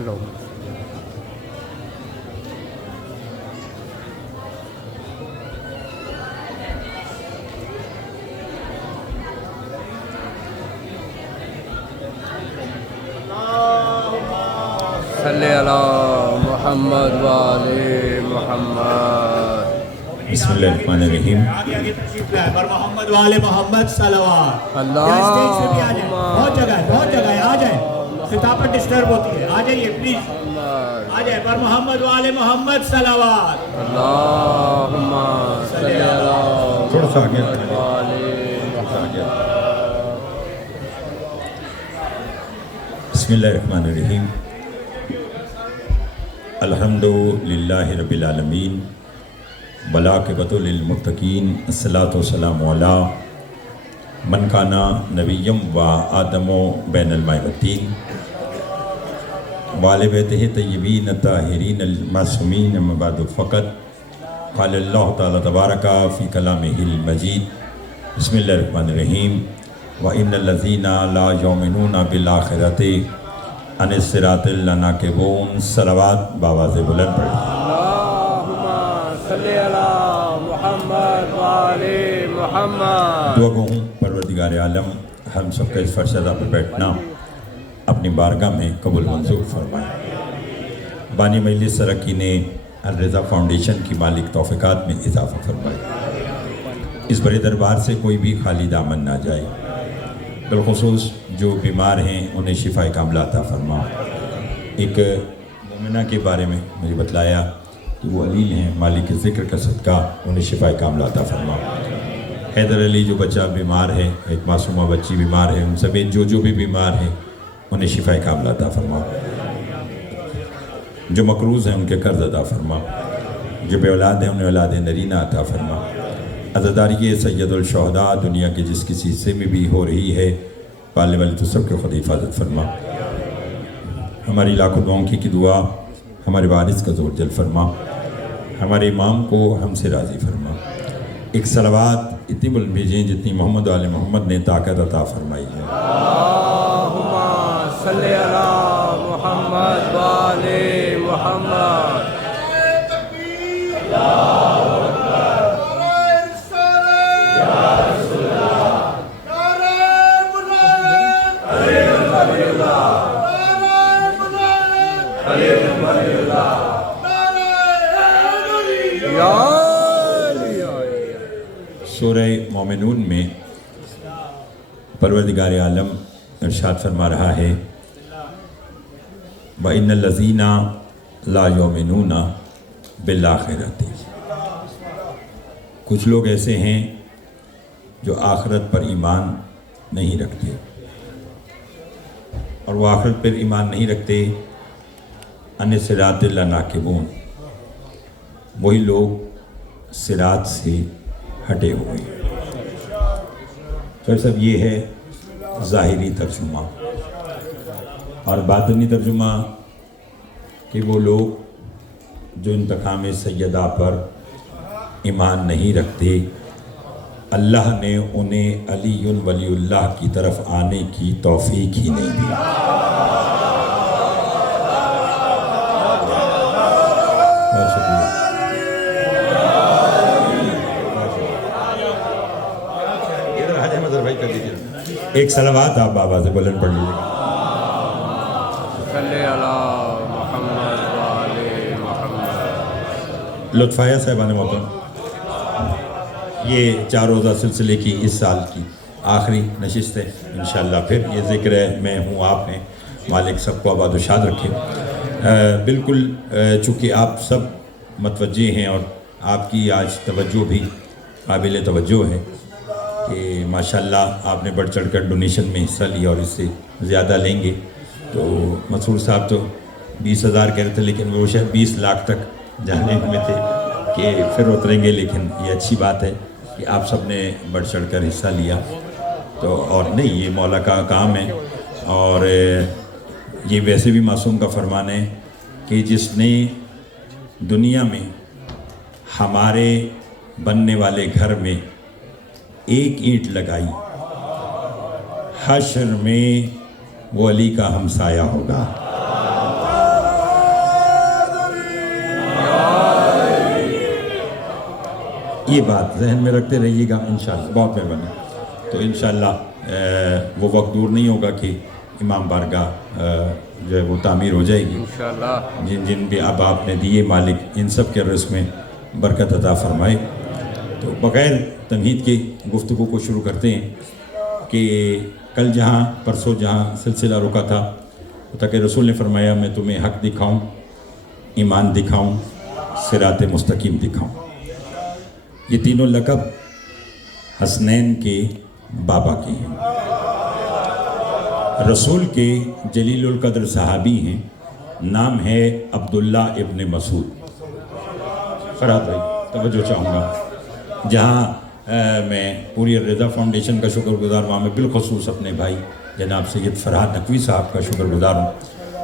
صلی علی محمد وآل محمد۔ بسم اللہ الرحمن الرحیم۔ پر محمد والے محمد صلوات۔ اللہم بہت جگہ ہے آ جائیں، خطابت ڈسٹرب ہوتی ہے، آ جائیے پلیز آ جائیں۔ پر محمد والے محمد صلوات۔ اللہم صلی علی تھوڑا سا آگے محمد وآل محمد۔ بسم اللہ الرحمن الرحیم۔ الحمدللہ رب العالمین والعاقبۃ للمتقین، الصلاۃ والسلام علی من کان نبیم و آدم بین الماء والطین وآل بیتہ طیبین الطاہرین المعصومین، اما بعد فقط قال اللہ تعالی تبارک فی کلامہ المجید۔ بسم اللہ الرحمن الرحیم۔ وَإِنَّ الَّذِينَ لَا يُؤْمِنُونَ بِالْآخِرَةِ عَنِ الصِّرَاطِ لَنَاكِبُونَ۔ صلوات بآواز بلند پڑھیں۔ اللہم صلی علی محمد وآل محمد۔ دعا گو ہوں پروردگار عالم ہم سب کا اس فرشدہ پر بیٹھنا اپنی بارگاہ میں قبول منظور فرمائے۔ بانی مجلس سرکین الرضا فاؤنڈیشن کی مالک توفیقات میں اضافہ فرمائے۔ اس بڑے دربار سے کوئی بھی خالی دامن نہ جائے، بالخصوص جو بیمار ہیں انہیں شفا کاملہ عطا فرما۔ ایک مومنہ کے بارے میں مجھے بتلایا کہ وہ علیل ہیں، مالک ذکر کا صدقہ انہیں شفا کاملہ عطا فرما۔ حیدر علی جو بچہ بیمار ہے، ایک معصومہ بچی بیمار ہے، ان سمیت جو بھی بیمار ہیں انہیں شفا کاملہ عطا فرما۔ جو مقروض ہیں ان کے قرض عطا فرما، جو بے اولاد ہیں انہیں اولاد نرینہ عطا فرما۔ عزاداری سید الشہداء دنیا کے جس کسی حصے میں بھی ہو رہی ہے، پالنے والے تو سب کے خود حفاظت فرما۔ ہماری لاکھوں دعاؤں کی دعا ہمارے وارث کا زور جل فرما، ہمارے امام کو ہم سے راضی فرما۔ ایک صلوات اتنی بلند بھیجیں جتنی محمد والے محمد نے طاقت عطا فرمائی ہے۔ اللہم صلی علی محمد وآل محمد۔ سورہ مومنون میں پروردگار عالم ارشاد فرما رہا ہے وَإِنَّ الَّذِينَ لَا يُؤْمِنُونَ بِالْآخِرَةِ۔ کچھ لوگ ایسے ہیں جو آخرت پر ایمان نہیں رکھتے، اور وہ آخرت پر ایمان نہیں رکھتے، عَنِ الصِّرَاطِ لَنَاكِبُونَ، وہی لوگ صراط سے ہٹے ہوئے ہیں۔ پھر سب یہ ہے ظاہری ترجمہ، اور باطنی ترجمہ کہ وہ لوگ جو انتقام سیدہ پر ایمان نہیں رکھتے، اللہ نے انہیں علی ولی اللہ کی طرف آنے کی توفیق ہی نہیں دی۔ بہت شکریہ۔ ایک صلوات آپ آواز بلند پڑھ لیجیے گا۔ صلی علی محمد وآل محمد۔ لطفایہ صاحبان محترم، یہ 4 روزہ سلسلے کی اس سال کی آخری نشست ہے، انشاءاللہ پھر یہ ذکر ہے میں ہوں آپ ہیں، مالک سب کو آباد و شاد رکھے۔ بالکل چونکہ آپ سب متوجہ ہیں اور آپ کی آج توجہ بھی قابل توجہ ہے کہ ماشاءاللہ آپ نے بڑھ چڑھ کر ڈونیشن میں حصہ لیا، اور اس سے زیادہ لیں گے تو مسعود صاحب تو 20,000 کہہ رہے تھے، لیکن وہ شاید 20 لاکھ تک جانے میں تھے کہ پھر اتریں گے، لیکن یہ اچھی بات ہے کہ آپ سب نے بڑھ چڑھ کر حصہ لیا۔ تو اور نہیں، یہ مولا کا کام ہے، اور یہ ویسے بھی معصوم کا فرمان ہے کہ جس نے دنیا میں ہمارے بننے والے گھر میں ایک اینٹ لگائی، حشر میں وہ علی کا ہمسایہ ہوگا۔ یہ بات ذہن میں رکھتے رہیے گا انشاءاللہ. بہت مہربانی. تو انشاءاللہ وہ وقت دور نہیں ہوگا کہ امام بارگاہ جو ہے وہ تعمیر ہو جائے گی انشاءاللہ. جن بھی اب آپ نے دیے مالک ان سب کے رزق میں برکت عطا فرمائے. تو بغیر تمہید کے گفتگو کو شروع کرتے ہیں کہ کل جہاں پرسوں جہاں سلسلہ رکا تھا تاکہ رسول نے فرمایا میں تمہیں حق دکھاؤں، ایمان دکھاؤں، صراط مستقیم دکھاؤں. یہ تینوں لقب حسنین کے بابا کے ہیں. رسول کے جلیل القدر صحابی ہیں، نام ہے عبداللہ ابن مسعود. فرحت بھائی توجہ چاہوں گا. جہاں میں پوری رضا فاؤنڈیشن کا شکر گزار ہوں، میں بالخصوص اپنے بھائی جناب سید فرحت نقوی صاحب کا شکر گزار ہوں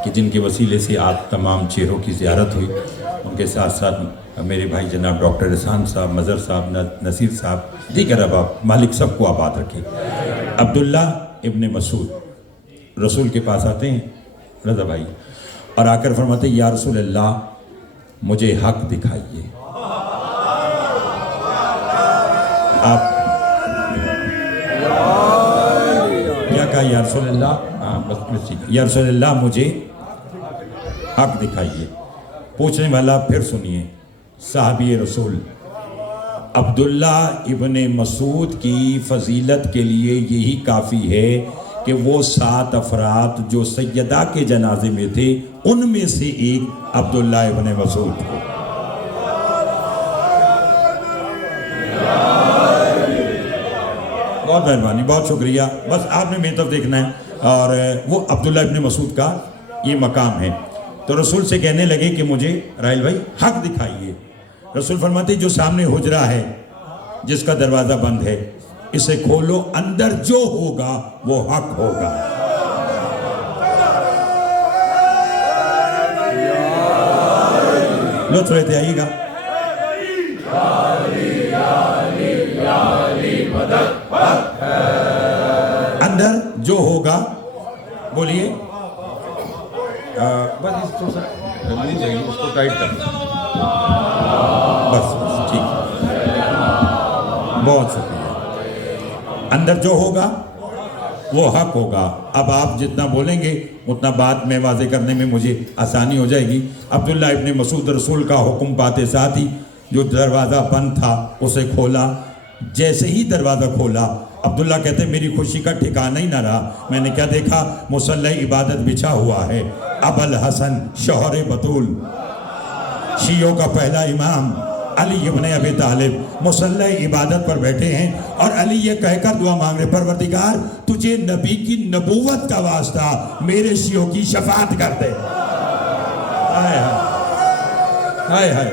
کہ جن کے وسیلے سے آپ تمام چہروں کی زیارت ہوئی. ان کے ساتھ ساتھ میرے بھائی جناب ڈاکٹر احسان صاحب، مظہر صاحب، نصیر صاحب، دیگر اباب، مالک سب کو آباد رکھے. عبداللہ ابن مسعود رسول کے پاس آتے ہیں رضا بھائی اور آ کر فرماتے ہیں یا رسول اللہ مجھے حق دکھائیے. آپ کیا کہا یا رسول اللہ؟ یا رسول اللہ مجھے حق دکھائیے. پوچھنے والا پھر سنیے، صحابی رسول عبداللہ ابن مسعود کی فضیلت کے لیے یہی کافی ہے کہ وہ 7 افراد جو سیدہ کے جنازے میں تھے ان میں سے ایک عبداللہ ابن مسعود تھے. بہت مہربانی، بہت شکریہ. بس آپ نے میری طرف دیکھنا ہے. اور وہ عبداللہ ابن مسعود کا یہ مقام ہے. تو رسول سے کہنے لگے کہ مجھے راحل بھائی حق دکھائیے. رسول فرماتے جو سامنے حجرہ ہے جس کا دروازہ بند ہے اسے کھولو، اندر جو ہوگا وہ حق ہوگا. لطف لیتے آئیے گا. اندر جو ہوگا بولیے. بس اس کو ٹائٹ کر بس ٹھیک. بہت شکریہ. اندر جو ہوگا وہ حق ہوگا. اب آپ جتنا بولیں گے اتنا بات میں واضح کرنے میں مجھے آسانی ہو جائے گی. عبداللہ ابن مسعود رسول کا حکم پاتے ساتھ ہی جو دروازہ بند تھا اسے کھولا. جیسے ہی دروازہ کھولا عبداللہ کہتے میری خوشی کا ٹھکانہ ہی نہ رہا. میں نے کیا دیکھا؟ مصلی عبادت بچھا ہوا ہے. ابو الحسن شوہر بطول شیعوں کا پہلا امام علی ابن ابی طالب مصلی عبادت پر بیٹھے ہیں اور علی یہ کہہ کر دعا مانگ رہے پروردگار تجھے نبی کی نبوت کا واسطہ میرے شیعوں کی شفاعت کر دے. ہائے ہائے ہائے.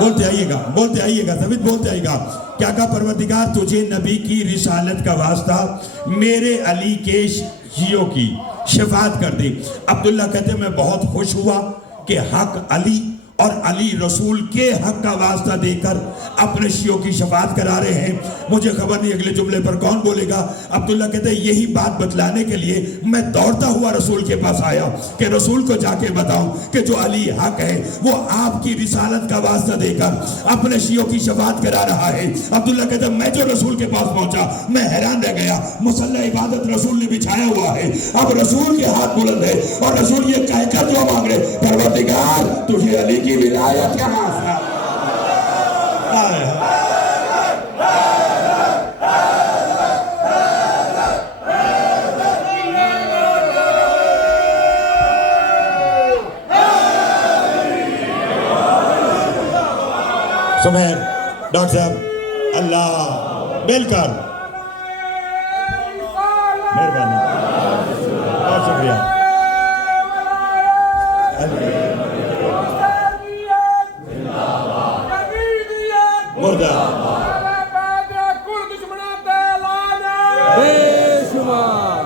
بولتے آئیے گا، بولتے آئیے گا، ثابت بولتے آئیے گا. کیا کہا؟ پروردگار تجھے نبی کی رسالت کا واسطہ میرے علی کے شیعوں کی شفاعت کر دی. عبداللہ کہتے میں بہت خوش ہوا کہ حق علی اور علی رسول کے حق کا واسطہ دے کر اپنے شیعوں کی شفاعت کرا رہے ہیں. مجھے خبر نہیں اگلے جملے پر کون بولے گا. عبداللہ کہتے ہیں یہی بات بتلانے کے لیے میں دوڑتا ہوا رسول کے پاس آیا کہ رسول کو جا کے بتاؤں کہ جو علی حق ہے وہ آپ کی رسالت کا واسطہ دے کر اپنے شیعوں کی شفاعت کرا رہا ہے. عبداللہ کہتے ہیں میں جو رسول کے پاس پہنچا میں حیران رہ گیا. مصلی عبادت رسول نے بچھایا ہوا ہے. اب رسول کے ہاتھ بلند ہے اور رسول یہ کہہ کر دعا مانگ رہے پروردگار تجھے علی کی ولایت کا واسطہ. سمیر ڈاکٹر صاحب اللہ بیل کر مہربانی، بہت شکریہ. مردہ بے شمار.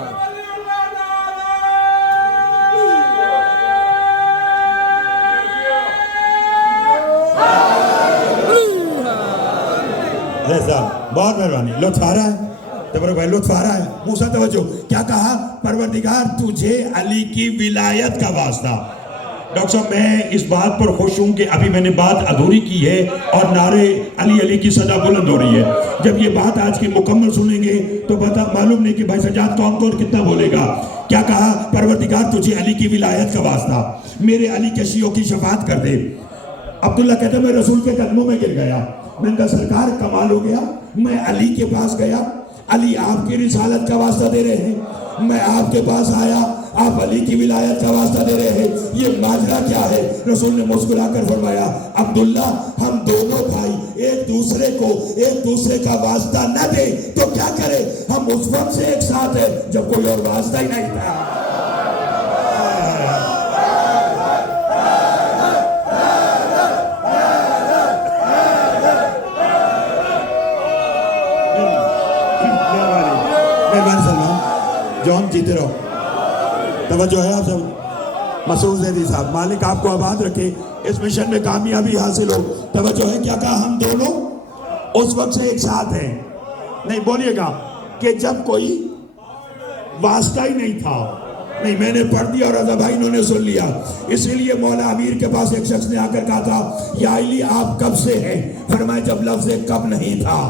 بہت مہربانی. لطف آ رہا ہے تبرک بھائی، لطف آ رہا ہے. موسیٰ توجہ. کیا کہا؟ پروردگار تجھے علی کی ولایت کا واسطہ ڈاکٹر صاحب میں اس بات پر خوش ہوں کہ ابھی میں نے بات ادھوری کی ہے اور نعرے علی علی کی صدا بلند ہو رہی ہے. جب یہ بات آج کی مکمل سنیں گے تو معلوم نہیں کہ بھائی سجاد کون کون کتنا بولے گا. کیا کہا؟ پروردگار تجھے علی کی ولایت کا واسطہ، میرے علی کے شیعوں کی شفاعت کر دے. عبداللہ کہتا میں رسول کے قدموں میں گر گیا. میں نے کہا سرکار کمال ہو گیا، میں علی کے پاس گیا، علی آپ کی رسالت کا واسطہ دے رہے ہیں، میں آپ کے پاس آیا، آپ علی کی ولایت کا واسطہ دے رہے ہیں، یہ ماجرا کیا ہے؟ رسول نے مسکرا کر فرمایا عبداللہ ہم دونوں بھائی ایک دوسرے کو ایک دوسرے کا واسطہ نہ دیں تو کیا کرے؟ ہم اس وقت سے ایک ساتھ ہیں جب کوئی اور واسطہ ہی نہیں تھا. جون جیتے رہو. توجہ ہے آپ سب. مسعود زیدی صاحب مالک آپ کو آباد رکھے، اس مشن میں کامیابی حاصل ہو. توجہ ہے. کیا کہا؟ ہم دونوں اس وقت سے ایک ساتھ ہیں. نہیں بولیے گا کہ جب کوئی واسطہ ہی نہیں تھا. نہیں میں نے پڑھ دیا اور رضا بھائی انہوں نے سن لیا. اسی لیے مولا امیر کے پاس ایک شخص نے آ کر کہا تھا یا علی آپ کب سے ہیں؟ فرمایا جب لفظ کب نہیں تھا.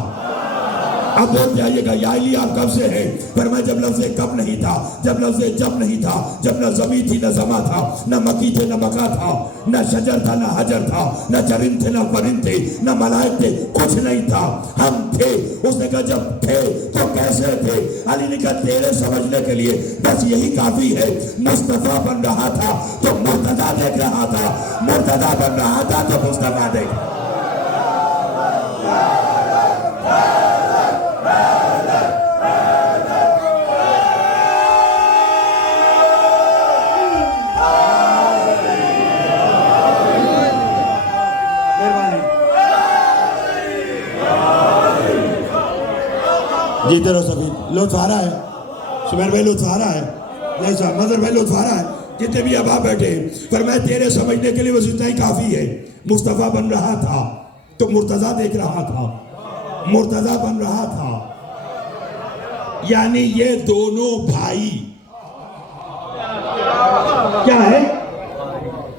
اب بول جائیے گا یا علی آپ کب سے ہیں؟ فرمایا جب لفظ کب نہیں تھا، جب لفظ جب نہیں تھا، جب نہ زمین تھی نہ زما تھا، نہ مکی تھے نہ مکا تھا، نہ شجر تھا نہ حجر تھا، نہ چرند تھے نہ پرند تھے، نہ ملائک تھے، کچھ نہیں تھا، ہم تھے. اس نے کہا جب تھے تو کیسے تھے؟ علی نے کہا تیرے سمجھنے کے لیے بس یہی کافی ہے. مصطفیٰ بن رہا تھا تو مرتضیٰ دیکھ رہا تھا، مرتضیٰ بن رہا تھا تو مصطفیٰ دیکھ. جیتے رہو سبھی. لطف آ رہا ہے؟ سمیر بھائی لطف آ رہا ہے؟ نہیں صاحب مظہر بھائی لطف آ رہا ہے؟ جتنے بھی اب آپ بیٹھے فرمایا تیرے سمجھنے کے لیے بس اتنا ہی کافی ہے. مصطفیٰ بن رہا تھا تو مرتضیٰ دیکھ رہا تھا، مرتضیٰ بن رہا تھا. یعنی یہ دونوں بھائی کیا ہے؟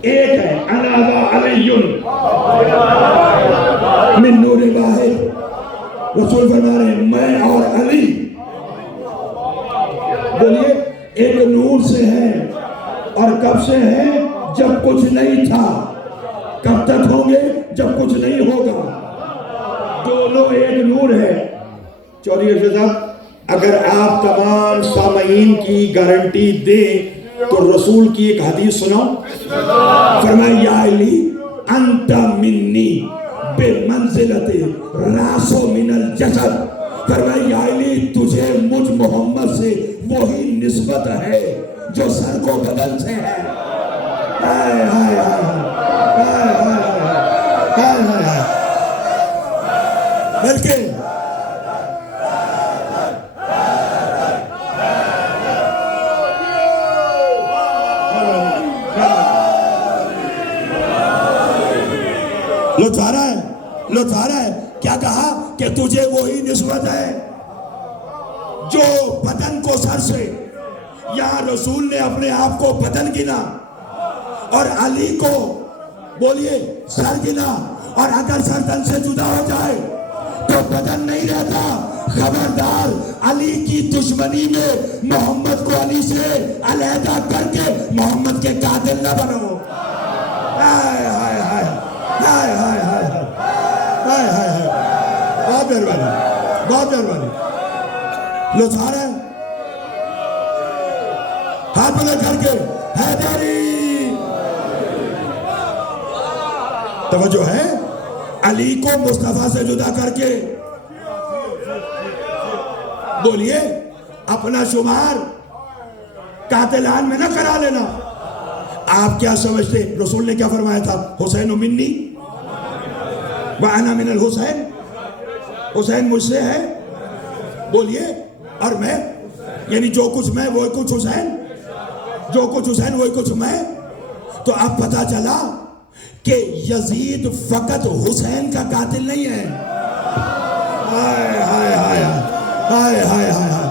ایک ہے. انا و علی من نور واحد. رسول فرما رہے ہیں میں اور علی بولیے ایک نور سے ہے. اور کب سے ہے؟ جب کچھ نہیں تھا. کب تک ہوں گے؟ جب کچھ نہیں ہوگا. دونوں ایک نور ہے. چودھری ارشد صاحب اگر آپ تمام سامعین کی گارنٹی دیں تو رسول کی ایک حدیث سناؤ. فرمایا یا علی انت منی بے منزلت راسو من الجسد. فرمایا یا علی تجھے مجھ محمد سے وہی نسبت ہے جو سر کو بدن سے ہے. ہائے ہائے ہائے ہائے ہائے. بلکہ لطف آ رہا ہے؟ لطف آ رہا ہے؟ کیا کہا کہ تجھے وہی نسبت ہے جو بدن کو سر سے. یہاں رسول نے اپنے آپ کو بدن گنا اور علی کو بولیے سر گنا. اور اگر سر تن سے جدا ہو جائے تو بدن نہیں رہتا. خبردار علی کی دشمنی میں محمد کو علی سے علیحدہ کر کے محمد کے قاتل نہ بنو. ہائے ہائے ہائے ہائے ہائے ہائے ہائے ہائے ہائے. بہت مہربانی بہت مہربانی. لطف آ رہا ہے؟ ہاتھ بلند کر کے حیدری. توجہ ہے؟ علی کو مصطفیٰ سے جدا کر کے بولیے اپنا شمار قاتلان میں نہ کرا لینا. آپ کیا سمجھتے؟ رسول نے کیا فرمایا تھا؟ حسین منی وانا من الحسین. حسین مجھ سے ہے بولیے اور میں یعنی جو کچھ میں وہی کچھ حسین، جو کچھ حسین وہی کچھ میں. تو اب پتا چلا کہ یزید فقط حسین کا قاتل نہیں ہے. ہائے ہائے ہائے ہائے ہائے ہائے.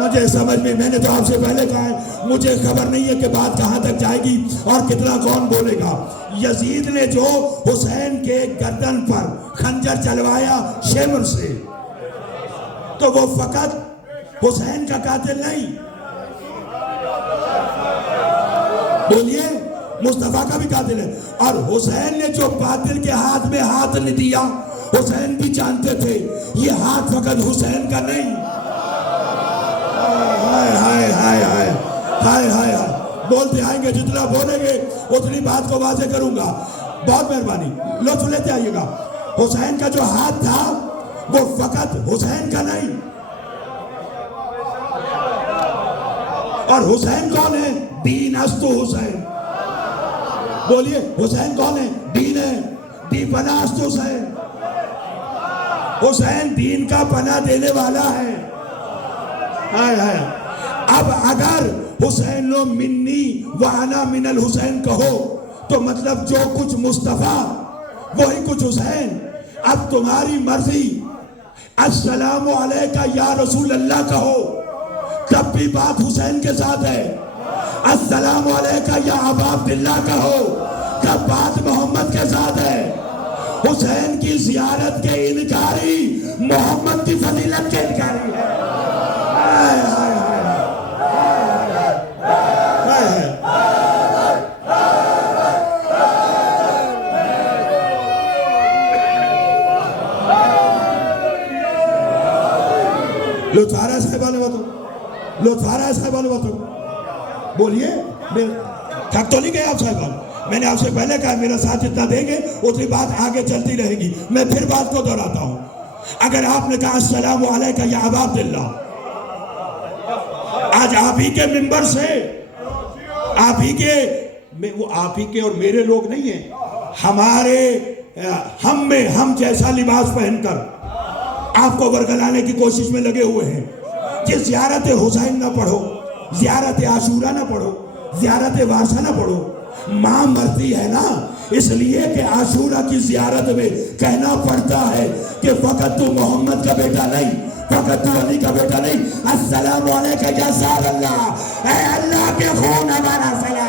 مجھے سمجھ میں نے تو آپ سے پہلے کہا ہے مجھے خبر نہیں ہے کہ بات کہاں تک جائے گی اور کتنا کون بولے گا. یزید نے جو حسین کے گردن پر خنجر چلوایا شمر سے، تو وہ فقط حسین کا قاتل نہیں، بولیے مصطفیٰ کا بھی قاتل ہے. اور حسین نے جو باطل کے ہاتھ میں ہاتھ نہیں دیا، حسین بھی جانتے تھے یہ ہاتھ فقط حسین کا نہیں. ہائے ہائے ہائے ہائے ہائے ہائے ہائے. بولتے آئیں گے، جتنا بولیں گے اتنی بات کو واضح کروں گا. بہت مہربانی، لطف لیتے آئیے گا. حسین کا جو ہاتھ تھا وہ فقط حسین کا نہیں. اور حسین کون ہے؟ دین استو حسین. بولیے حسین کون ہے؟ دین ہے. دی پناہ استو حسین. حسین دین کا پناہ دینے والا ہے. ہائے ہائے. اب اگر حسین و منی وانا من الحسین کہو تو مطلب جو کچھ مصطفیٰ وہی کچھ حسین. اب تمہاری مرضی. السلام علیکہ یا رسول اللہ کہو تب بھی بات حسین کے ساتھ ہے. السلام علیکہ یا ابا عبداللہ کہو تب بات محمد کے ساتھ ہے. حسین کی زیارت کے انکاری محمد کی فضیلت کے انکاری ہے. ہائے ہائے لطفارہ ہے صاحبان باتوں، لطفارہ ہے صاحبان باتوں. بولیے تھک تو نہیں گئے آپ صاحبان؟ میں نے آپ سے پہلے کہا میرا ساتھ جتنا دیں گے اتنی بات آگے چلتی رہے گی. میں پھر بات کو دہراتا ہوں. اگر آپ نے کہا السلام علیکہ یا ابا عبداللہ، آج آپ ہی کے منبر سے، آپ ہی کے، وہ آپ ہی کے اور میرے لوگ نہیں ہیں، ہمارے ہم میں ہم جیسا لباس پہن کر آپ کو ورگلانے کی کوشش میں لگے ہوئے ہیں کہ زیارت حسین نہ پڑھو، زیارت عاشورہ نہ پڑھو، زیارت وارثہ نہ پڑھو. ماں مرتی ہے نا، اس لیے کہ عاشورہ کی زیارت میں کہنا پڑتا ہے کہ فقط تو محمد کا بیٹا نہیں، فقط تو علی کا بیٹا نہیں. السلام علیکہ یا زار اللہ، اے اللہ کے خون ہمارا سلام.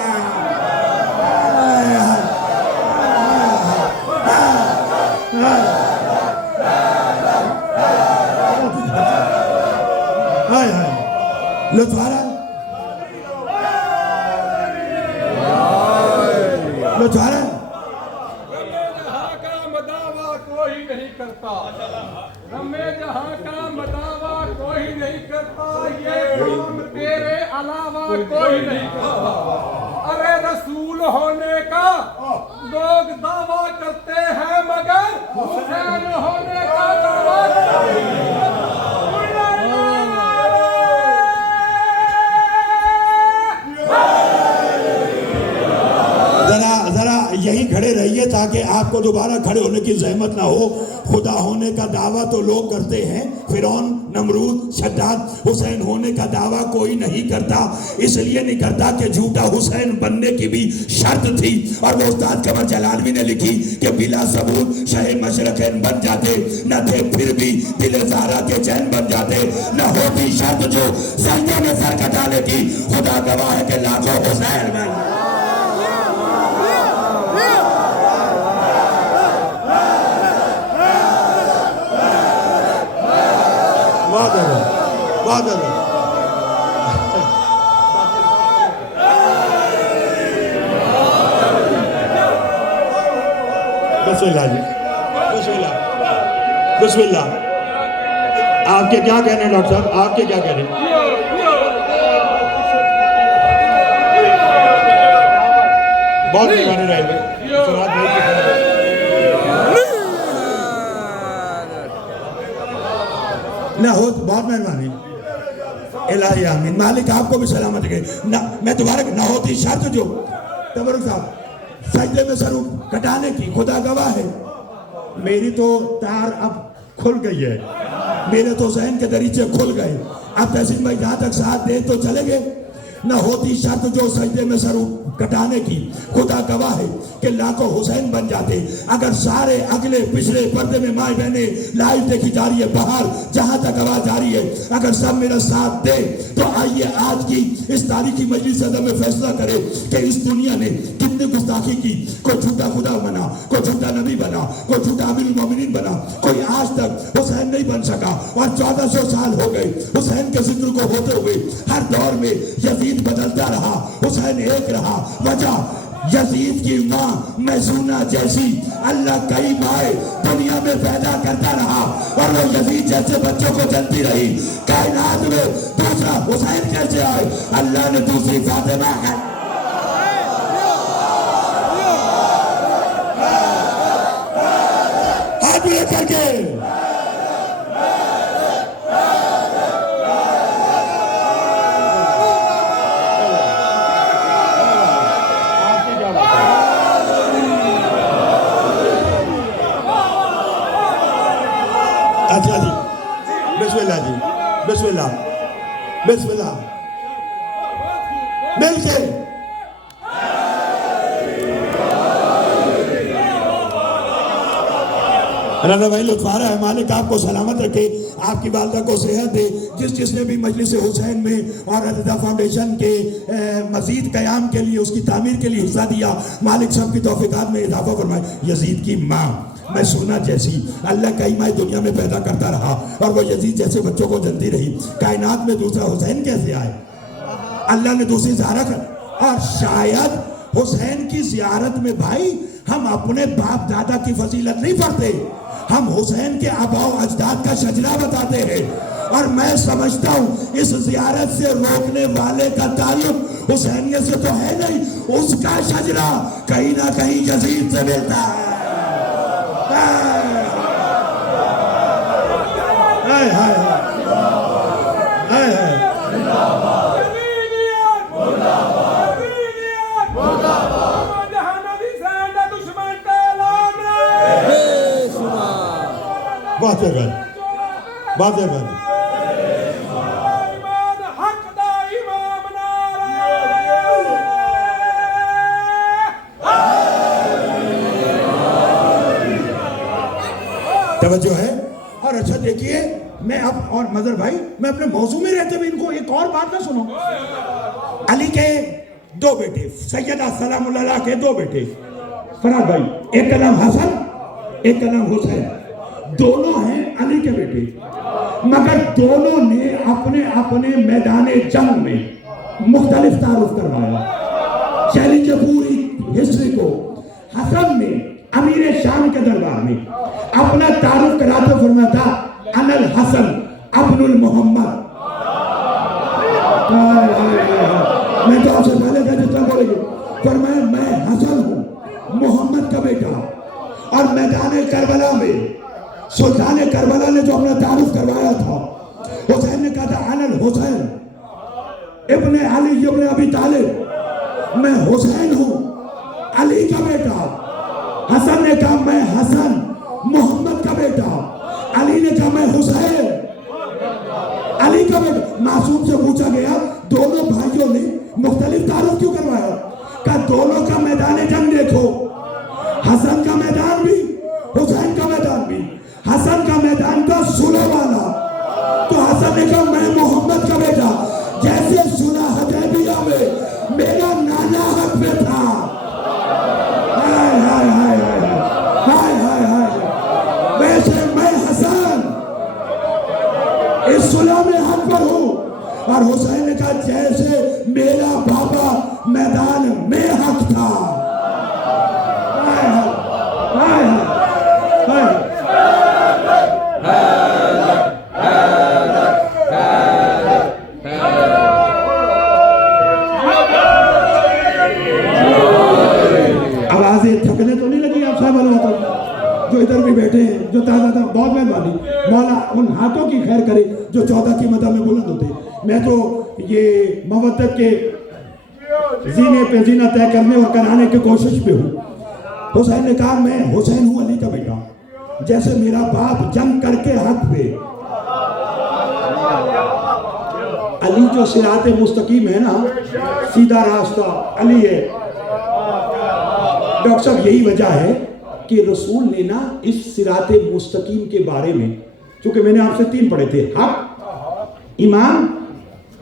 لطفارہ لطفارہ جہاں کا مداوع کوئی نہیں کرتا، رمے جہاں کا مداوع کوئی نہیں کرتا، یہ کام تیرے علاوہ کوئی نہیں کرتا. ارے رسول ہونے کا لوگ دعویٰ کرتے ہیں مگر حسین ہونے کا دعویٰ نہیں. یہیں کھڑے رہیے تاکہ آپ کو دوبارہ کھڑے ہونے کی زحمت نہ ہو. خدا ہونے کا دعویٰ تو لوگ کرتے ہیں، فرعون، نمرود، شداد. حسین ہونے کا دعویٰ کوئی نہیں کرتا. اس لیے نہیں کرتا کہ جھوٹا حسین بننے کی بھی شرط تھی، اور وہ استاد قمر جلالوی نے لکھی کہ بلا ثبوت شہ مشرقین بن جاتے نہ تھے، پھر بھی دل زہرا کے چین بن جاتے. نہ ہوتی شرط جو سجدے میں سر کٹانے کی، خدا گواہ ہے کہ لاکھوں حسین بن. بسم اللہ جی، بسم اللہ، بسم اللہ. آپ کے کیا کہنے ہیں ڈاکٹر صاحب؟ آپ کے کیا کہنے ہیں؟ بہت مہربانی رہے گی. نہ ہو بہت مہربانی. الہی آمین. مالک آپ کو بھی سلامت رکھے. میں دوبارہ نہ ہوتی شرط جو تبرک صاحب سجدے میں سر کٹانے کی، خدا گواہ ہے میری تو تار اب کھل گئی ہے، میرے تو ذہن کے دریچے کھل گئے. اب تحسین بھائی جہاں تک ساتھ دے تو چلے گئے. نہ ہوتی شرط جو سجدے میں سر کٹانے کی، خدا گواہ ہے کہ لاکھوں حسین بن جاتے. اگر سارے اگلے پچھلے پردے میں مائیں بہنیں لائیو دیکھی جا رہی ہے، باہر جہاں تک آواز جا رہی ہے، اگر سب میرا ساتھ دے تو آئیے آج کی اس تاریخی مجلس صدر میں فیصلہ کرے کہ اس دنیا نے کتنے گستاخی کی. کوئی جھوٹا خدا بنا, کوئی جھوٹا نبی بنا, کوئی جھوٹا امیر المومنین بنا, کوئی آج تک حسین نہیں بن سکا. اور 1400 سال ہو گئے حسین کے ذکر کو ہوتے ہوئے. ہر دور میں یزید بدلتا رہا, حسین ایک رہا. وجہ یزید کی ماں میسونہ جیسی اللہ کئی مائیں دنیا میں پیدا کرتا رہا اور وہ یزید جیسے بچوں کو جلتی رہی. کائنات میں دوسرا حسین کیسے آئے؟ اللہ نے دوسری فاطمہ ہے. ہاتھ لے کر کے اچھا جی, بسم اللہ جی, بسم اللہ, بسم اللہ, مل کے رانا بھائی لطف آ رہا ہے. مالک آپ کو سلامت رکھے, آپ کی والدہ کو صحت دے. جس نے بھی مجلس حسین میں اور رضا فاؤنڈیشن کے مزید قیام کے لیے, اس کی تعمیر کے لیے حصہ دیا, مالک صاحب کی توفیقات میں اضافہ فرمائے. یزید کی ماں میسونہ جیسی اللہ کئی مائیں دنیا میں پیدا کرتا رہا اور وہ یزید جیسے بچوں کو جلتی رہی. کائنات میں دوسرا حسین کیسے آئے؟ اللہ نے دوسری زیارت. اور شاید حسین کی زیارت میں بھائی ہم اپنے باپ دادا کی فضیلت نہیں پڑھتے, ہم حسین کے آباء و اجداد کا شجرہ بتاتے ہیں. اور میں سمجھتا ہوں اس زیارت سے روکنے والے کا تعلق حسینیت سے تو ہے نہیں, اس کا شجرہ کہیں نہ کہیں یزید سے ملتا ہے. بات ہے توجہ ہے. اور اچھا دیکھیے, میں اب اور مظہر بھائی میں اپنے موضوع میں رہتے ہوئے ان کو ایک اور بات نہ سنو. علی کے 2 بیٹے, سیدہ سلام اللہ علیہ کے 2 بیٹے فراد بھائی, ایک کا نام حسن, ایک کا نام حسین. دونوں ہیں علی کے بیٹے, مگر دونوں نے اپنے اپنے میدان جنگ میں مختلف تعارف کروایا. چیلنج پوری ہسٹری کو. حسن نے امیر شام کے دربار میں اپنا تعارف کراتے فرمایا تھا انا الحسن ابن المحمد. میں تو آپ سے پہلے کا جتنا بولے گی, فرمایا میں حسن ہوں, محمد کا بیٹا. اور میدان کربلا میں سلطان کربلا نے جو اپنا تعارف کروایا تھا, حسین نے کہا تھا انا الحسین ابن علی ابن ابی طالب, میں حسین ہوں علی کا بیٹا. حسن نے کہا میں حسن محمد کا بیٹا. علی نے کہا میں حسین علی کا بیٹا. معصوم سے پوچھا گیا دونوں بھائیوں نے مختلف تعارف کیوں کروایا؟ کہا دونوں کا میدان جنگ دیکھو, حسن کا میدان بھی حسین کا میدان بھی. حسن کا میدان کا صلح والا, تو حسن نے کہا میں محمد کا بیٹا. جیسے صلح حدیبیہ میں میرا نانا حق میں تھا, ویسے میں حسن اس صلح میں حق پر ہوں. اور حسین نے کہا جیسے میرا بابا میدان میں حق تھا. آوازیں تھکنے تو نہیں لگی آپ صاحب جو ادھر بھی بیٹھے ہیں, جو تازہ تھا, بہت مہربانی. مولا ان ہاتھوں کی خیر کرے جو 14 کی مدح میں بلند ہوتے. میں تو یہ مودت کے زینے پہ زینہ طے کرنے اور کرانے کی کوشش پہ ہوں. حسین نے کہا میں حسین ہوں علی کا بیٹا, جیسے میرا باپ جنگ کر کے حق پہ. علی جو صراط مستقیم ہے نا, سیدھا راستہ علی ہے. ڈاکٹر صاحب یہی وجہ ہے کہ رسول نے نا اس صراط مستقیم کے بارے میں, چونکہ میں نے آپ سے 3 پڑھے تھے, حق, ایمان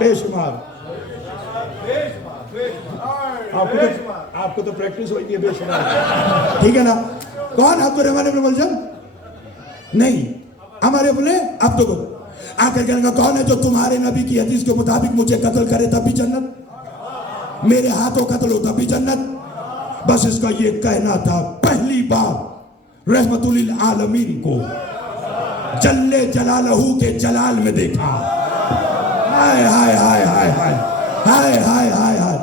بے شمار. آپ کو تو پریکٹس ہوئی ہے بے شمار. ٹھیک ہے نا. کون؟ عبد الرحمن ابن ملجم نہیں، ہمارے بولے عبد کو آ کر کہنے کا کون ہے جو تمہارے نبی کی حدیث کے مطابق مجھے قتل کرے تب بھی جنت، میرے ہاتھوں قتل ہو تب بھی جنت. بس اس کا یہ کہنا تھا. پہلی بار رحمت للعالمین کو جل جلالہ کے جلال میں دیکھا. ہائے ہائے ہائے ہائے ہائے ہائے ہائے ہائے ہائے.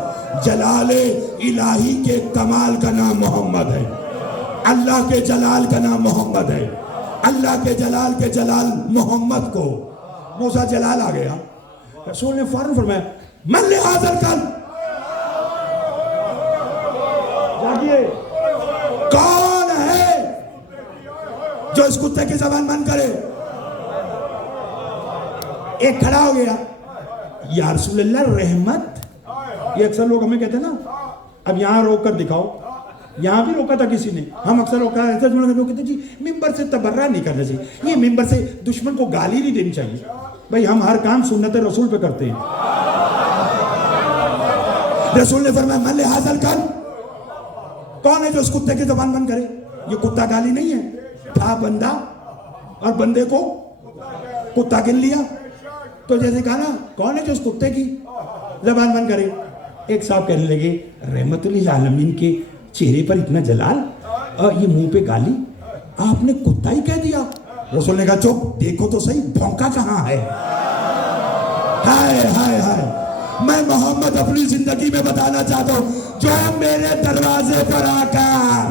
جلال الہی کے کمال کا نام محمد ہے، اللہ کے جلال کا نام محمد ہے. اللہ کے جلال محمد کو موسیٰ جلال آ گیا. رسول نے فوراً فرمایا من لہذا الکلب، جاگیے کون ہے جو اس کتے کی زبان بند کرے. ایک کھڑا ہو گیا، یا رسول اللہ رحمت. یہ اکثر لوگ ہمیں کہتے ہیں نا اب یہاں روک کر دکھاؤ، یہاں بھی روکا تھا کسی نے. ہم اکثر ایسا لوگ کہتے ہیں جی ممبر سے تبرہ نہیں کرنا چاہیے، یہ ممبر سے دشمن کو گالی نہیں دینی چاہیے. بھائی ہم ہر کام سنت رسول پہ کرتے ہیں. رسول نے فرمایا من لہذا الکلب، کون ہے جو اس کتے کی زبان بند کرے. یہ کتا گالی نہیں ہے، تھا بندہ اور بندے کو کتا گن لیا. تو جیسے کہا نا کون ہے جو اس کتے کی زبان بند کرے. ایک صاحب کہنے لگے رحمت للعالمین کے چہرے پر اتنا جلال اور یہ منہ پہ گالی، آپ نے کتا ہی کہہ دیا. رسول نے کہا چپ، دیکھو تو صحیح بھونکا کہاں ہے. ہائے ہائے ہائے. میں محمد اپنی زندگی میں بتانا چاہتا ہوں جو میرے دروازے پر آ کر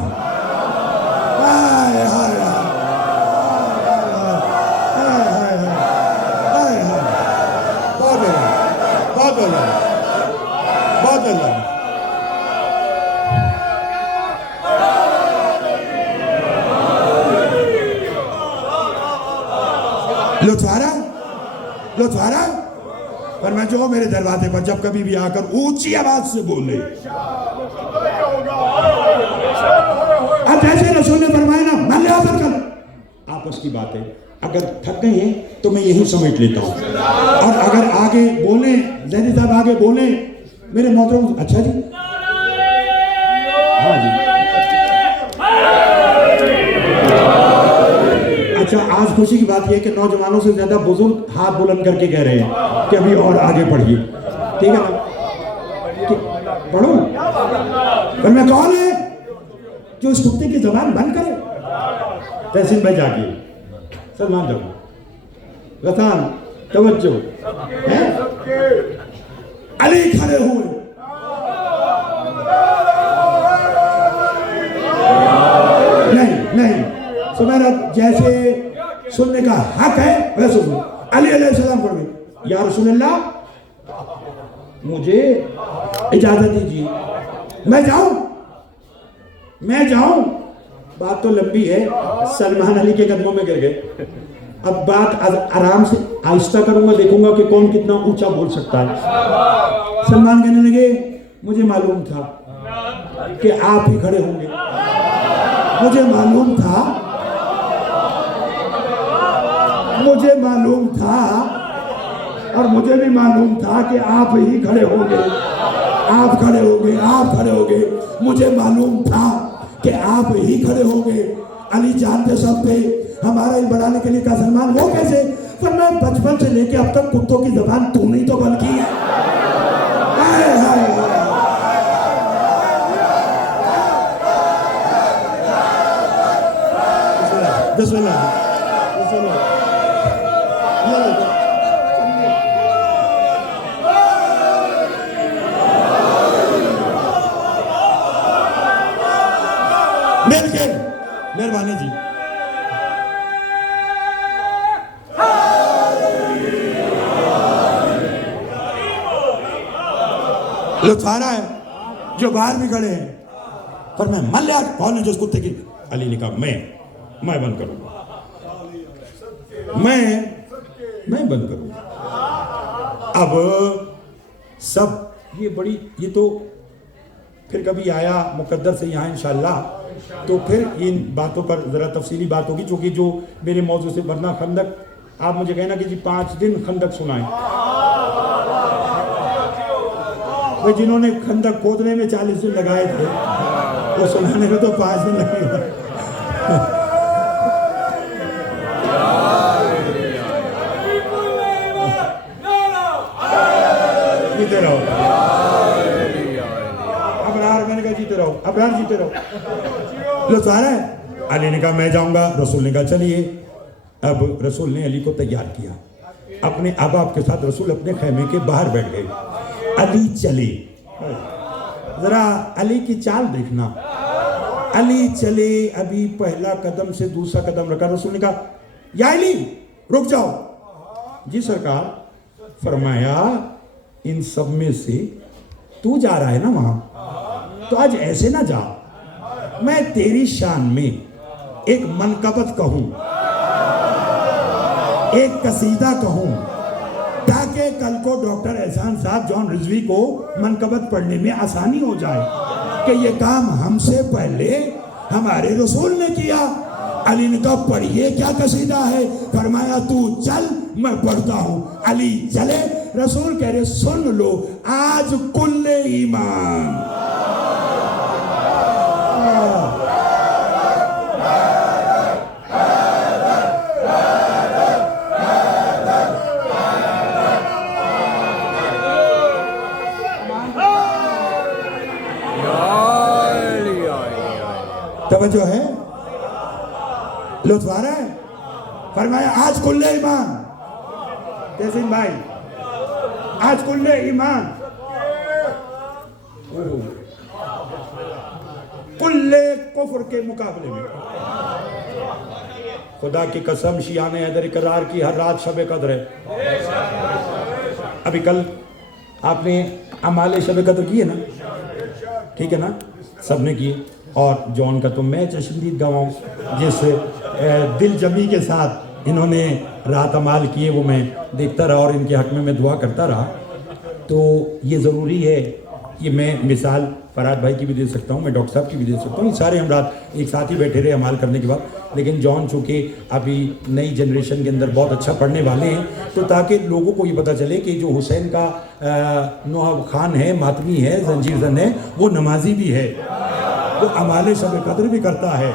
ہائے ہائے بہت اللہ. لطف آ رہا پر میں جو میرے دروازے پر جب کبھی بھی آ کر اونچی آواز سے بولے. اب جیسے رسول نے فرمایا نا من لہذا الکلب، آپس کی بات ہے. اگر تھک گئے ہیں تو میں یہی سمیٹ لیتا ہوں، اور اگر آگے بولیں زہری صاحب آگے بولیں میرے محترم. اچھا جی ہاں جی اچھا. آج خوشی کی بات یہ ہے کہ نوجوانوں سے زیادہ بزرگ ہاتھ بلند کر کے کہہ رہے ہیں کہ ابھی اور آگے پڑھیے. ٹھیک ہے نا، پڑھو. میں کون ہے جو اس کتے کی زبان بند کرے. تحسین بھائی جاگیے، سلمان جاؤ، غسان توجہ. علی کھڑے ہوئے، نہیں سمیرا جیسے سننے کا حق ہے ویسے سنو. علی علیہ السلام پڑھ گئے یا رسول اللہ مجھے اجازت دیجیے میں جاؤں. بات تو لمبی ہے. سلمان علی کے قدموں میں گر گئے. اب بات آرام سے آہستہ کروں گا، دیکھوں گا کہ کون کتنا اونچا بول سکتا ہے. سلمان کہنے لگے مجھے معلوم تھا کہ آپ ہی کھڑے ہوں گے. مجھے معلوم تھا اور مجھے بھی معلوم تھا کہ آپ ہی کھڑے ہوں گے. آپ کھڑے ہوں گے. مجھے معلوم تھا کہ آپ ہی کھڑے ہوں گے. علی جانتے سب تھے ہمارا ہی بڑھانے کے لیے کہا سلمان وہ کیسے؟ فرمایا بچپن سے لے کے اب تک کتوں کی زبان تو نہیں تو بند کی ہے. بسم اللہ. مل کے مہربانی جی. لطف آ رہا ہے جو باہر بھی کھڑے ہیں. پر میں من لیا کون ہے جو اس کتے کی. علی نے کہا میں بند کروں گا. میں بند کروں گا. اب سب یہ تو پھر کبھی آیا مقدر سے یہاں انشاءاللہ تو پھر ان باتوں پر ذرا تفصیلی بات ہوگی، چونکہ جو میرے موضوع سے ورنہ خندق آپ مجھے کہنا کہ جی 5 دن خندق سنائیں. وہ جنہوں نے خندق کھودنے میں 40 دن لگائے تھے وہ سنانے میں تو 5 دن لگے ہوئے. جیتے رہو ابرار, میں نے کہا جیتے رہو ابرار, جیتے رہو. لطف آ رہا ہے. علی نے کہا میں جاؤں گا. رسول نے کہا چلیے. اب رسول نے علی کو تیار کیا. اپنے احباب کے ساتھ رسول اپنے خیمے کے باہر بیٹھ گئے. علی چلے. ذرا علی کی چال دیکھنا. علی چلے, ابھی پہلا قدم سے دوسرا قدم رکھا. رسول نے کہا یا علی رک جاؤ. جی سرکار. فرمایا ان سب میں سے تو جا رہا ہے نا وہاں, تو آج ایسے نہ جا. میں تیری شان میں ایک منقبت کہوں, ایک قصیدہ کہوں, تاکہ کل کو ڈاکٹر احسان صاحب جان رضوی کو منقبت پڑھنے میں آسانی ہو جائے کہ یہ کام ہم سے پہلے ہمارے رسول نے کیا. علی نے کہا پڑھیے کیا قصیدہ ہے. فرمایا تو چل میں پڑھتا ہوں. علی چلے. رسول کہہ رہے سن لو آج کل ایمان. توجہ ہے, لطف آ رہا ہے. فرمایا آج کل ایمان. تحسین بھائی آج کل ایمان کل کفر کے مقابلے میں. خدا کی قسم شیعہ نے حیدر اقرار کی ہر رات شب قدر ہے. ابھی کل آپ نے اعمال شب قدر کیے نا, ٹھیک ہے نا, سب نے کیے. اور جون کا تو میں چشمدید گواہوں جس دل جمی کے ساتھ انہوں نے رات اعمال کیے وہ میں دیکھتا رہا اور ان کے حق میں دعا کرتا رہا. تو یہ ضروری ہے. یہ میں مثال فراد بھائی کی بھی دے سکتا ہوں, میں ڈاکٹر صاحب کی بھی دے سکتا ہوں. یہ سارے ہم رات ایک ساتھ ہی بیٹھے رہے عمال کرنے کے بعد. لیکن جان چونکہ ابھی نئی جنریشن کے اندر بہت اچھا پڑھنے والے ہیں, تو تاکہ لوگوں کو یہ پتہ چلے کہ جو حسین کا نوحہ خان ہے, ماتمی ہے, زنجیر زن ہے, وہ نمازی بھی ہے, وہ اعمال شب قدر بھی کرتا ہے,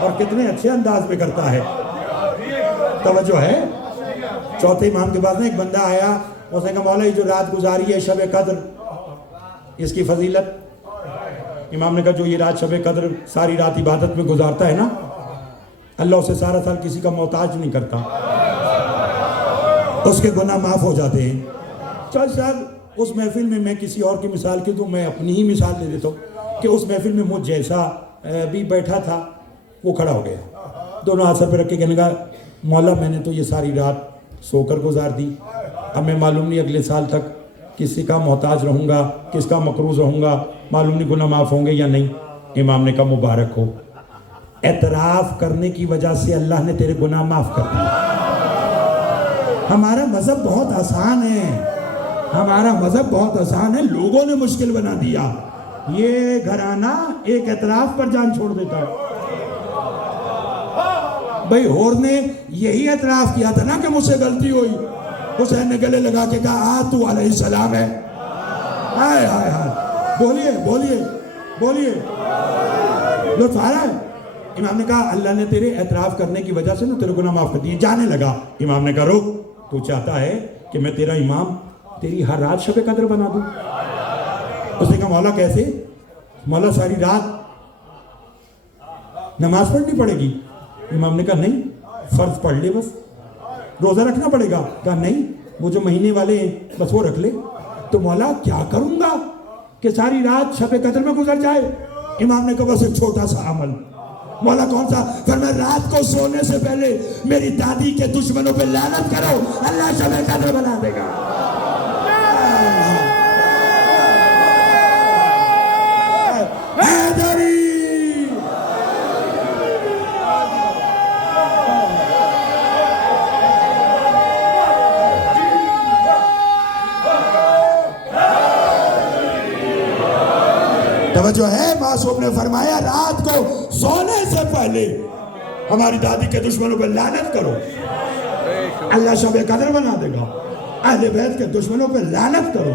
اور کتنے اچھے انداز میں کرتا ہے. توجہ ہے. چوتھے امام کے بعد ایک بندہ آیا, اس نے کہا مولا یہ جو رات گزاری ہے شب قدر, اس کی فضیلت. امام نے کہا جو یہ رات شب قدر ساری رات عبادت میں گزارتا ہے نا, اللہ اسے سارا سال کسی کا محتاج نہیں کرتا, اس کے گناہ معاف ہو جاتے ہیں. چل صاحب اس محفل میں میں کسی اور کی مثال کی دوں, میں اپنی ہی مثال دے دیتا ہوں کہ اس محفل میں مجھ جیسا بھی بیٹھا تھا, وہ کھڑا ہو گیا, دونوں ہاتھ سر پہ رکھ کے کہنے لگا مولا میں نے تو یہ ساری رات سو کر گزار دی, اب میں معلوم نہیں اگلے سال تک کسی کا محتاج رہوں گا, کس کا مقروض رہوں گا, معلوم نہیں گناہ معاف ہوں گے یا نہیں. امام نے کہا مبارک ہو, اعتراف کرنے کی وجہ سے اللہ نے تیرے گناہ معاف کر دیا. ہمارا مذہب بہت آسان ہے, ہمارا مذہب بہت آسان ہے, لوگوں نے مشکل بنا دیا. یہ گھرانہ ایک اعتراف پر جان چھوڑ دیتا ہے. بھئی ہور نے یہی اعتراف کیا تھا نا کہ مجھ سے غلطی ہوئی. حسین نے گلے لگا کے کہا تو علیہ السلام ہے. ہائے ہائے ہائے, بولیے بولیے بولیے, لطف آ رہا ہے. امام نے کہا اللہ نے تیرے اعتراف کرنے کی وجہ سے نا تیرے گناہ معاف کر دیے. جانے لگا. امام نے کہا رک, تو چاہتا ہے کہ میں تیرا امام تیری ہر رات شب قدر بنا دوں؟ اس نے کہا مولا کیسے؟ مولا ساری رات نماز پڑھنی پڑے گی. امام نے کہا نہیں, فرض پڑھ لے بس. روزہ رکھنا پڑے گا؟ کہا نہیں, وہ جو مہینے والے ہیں بس وہ رکھ لے. تو مولا کیا کروں گا کہ ساری رات شب قدر میں گزر جائے؟ امام نے کہا بس ایک چھوٹا سا عمل. مولا کون سا؟ فرمایا رات کو سونے سے پہلے میری دادی کے دشمنوں پہ لعنت کرو, اللہ شب قدر بنا دے گا. توجہ ہے. معصوم نے فرمایا رات کو سونے سے پہلے ہماری دادی کے دشمنوں پہ لعنت کرو, اللہ شب قدر بنا دے گا. اہل بیت کے دشمنوں پہ لعنت کرو.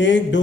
1-2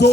2